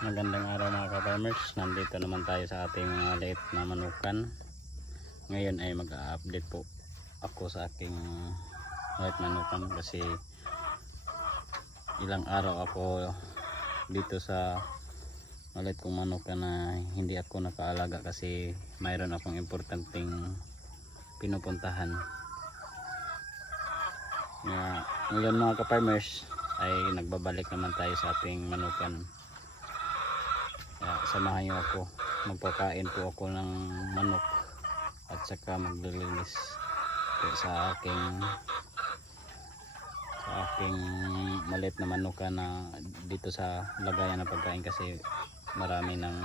Magandang araw mga ka-farmers. Nandito naman tayo sa ating mga liit na manukan. Ngayon ay mag-update po ako sa aking liit manukan kasi ilang araw ako dito sa maliit kong manukan na hindi ako nakaalaga kasi mayroon akong importanteng pinupuntahan. Ngayon mga ka-farmers ay nagbabalik naman tayo sa ating manukan. Samahan niyo ako, magpakain po ako ng manok at saka maglilinis sa aking maliit na manukan na dito sa lagayan ng pagkain kasi marami ng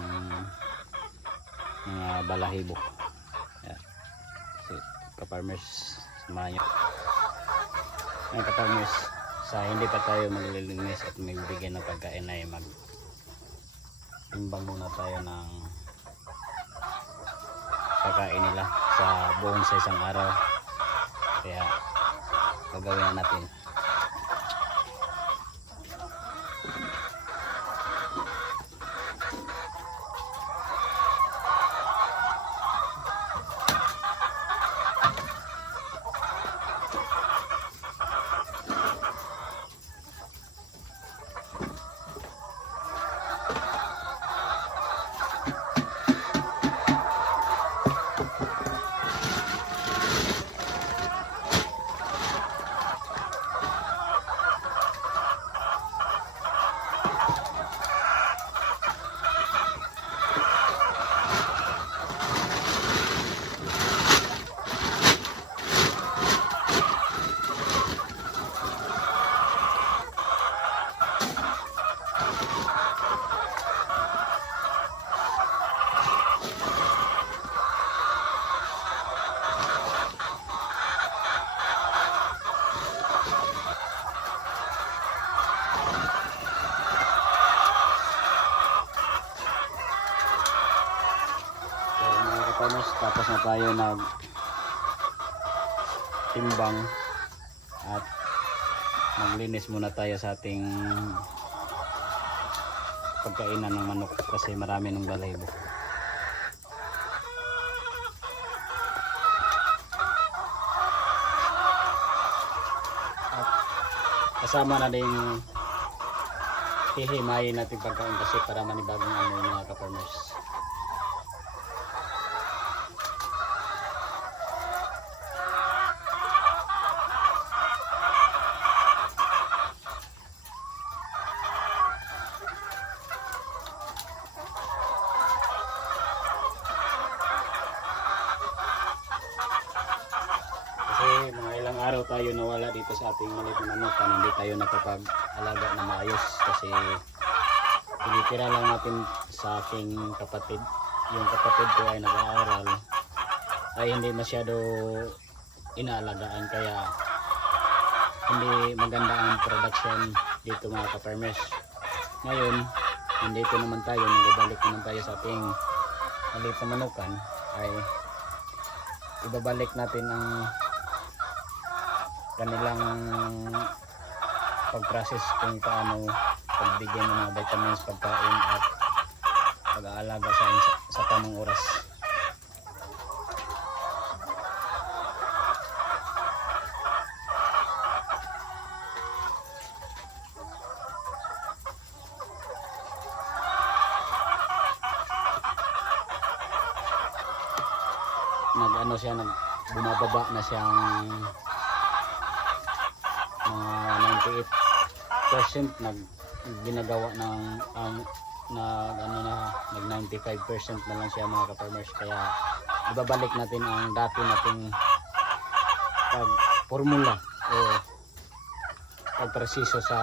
mga balahibo. Ka-farmers, samahan niyo. Ngayon ka-farmers, sa hindi pa tayo maglilinis at magbibigay ng pagkain ay timbang muna tayo ng pagkain nila sa buong sa isang araw, kaya gagawin natin. Tapos na tayo nag timbang at maglinis muna tayo sa ating pagkainan ng manok kasi marami ng balahibo. At kasama na din hihimayin natin pagkain kasi para manibagong mga ka-farmers. Mga ilang araw tayo nawala dito sa ating maliit na manukan, hindi tayo nakapag-alaga na maayos kasi tinitira lang natin sa aking kapatid. Yung kapatid ko ay nag-aaral, ay hindi masyado inaalagaan kaya hindi maganda ang production dito mga ka-farmers. Ngayon nandito naman tayo, nagbabalik naman tayo sa ating maliit na manukan, ay ibabalik natin ang kanilang pag-process kung paano pagbigyan ng mga vitamins, pagkain at pag-aalaga sa tamang oras. Bumababa na siyang mga 98% ginagawa ng nag 95% na lang siya mga ka-farmers, kaya ibabalik natin ang dati nating pag-formula o pagpresiso sa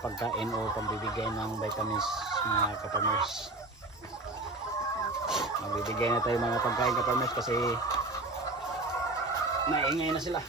pagkain o pagbibigay ng vitamins mga ka-farmers. Magbibigay na tayo mga pagkain ka-farmers kasi maingay na sila.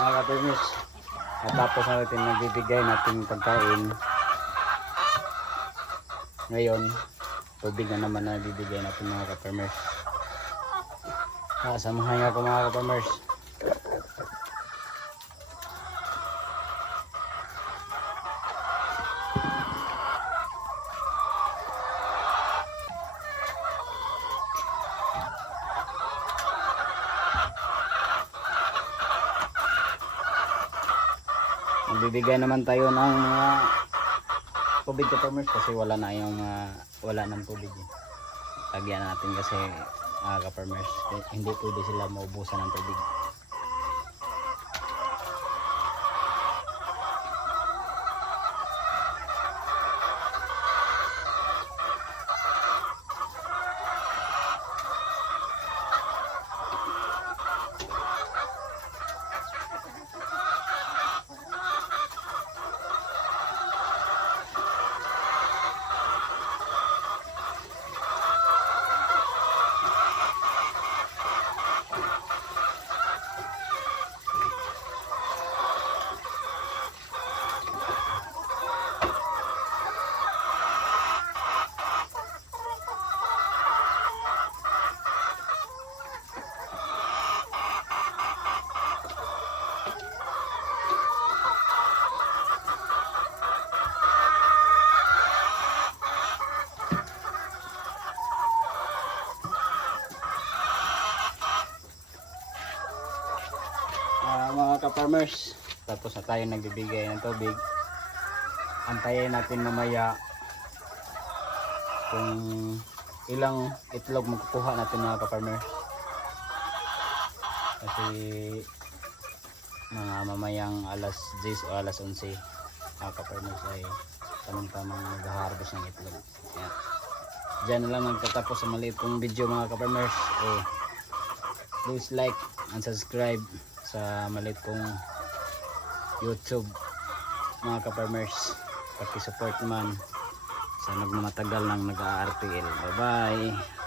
mga ka-farmers. At tapos natin nagbibigay natin pagkain. Ngayon, tubig na naman na bibigay natin mga ka-farmers. Samahan niyo ako mga ka-farmers. Magbibigay naman tayo ng tubig ka-farmers kasi wala na yung wala nang tubig. Lagyan natin kasi ka-farmers, hindi pwede sila maubusan ng tubig. Mga ka-farmers, tapos na tayo nagbibigay ng tubig. Antayin natin mamaya kung ilang itlog magkukuha natin mga ka-farmers, kasi mga mamayang alas 10 o alas 11 mga ka-farmers ay tamang-tamang mag-harvest ng itlog. Ayan. Diyan na lang nagtatapos sa maliit kong video mga ka-farmers. Please like and subscribe sa maliit kong YouTube mga ka-farmers. Paki-support naman sa nagmamatagal ng nag-RTL. Bye bye.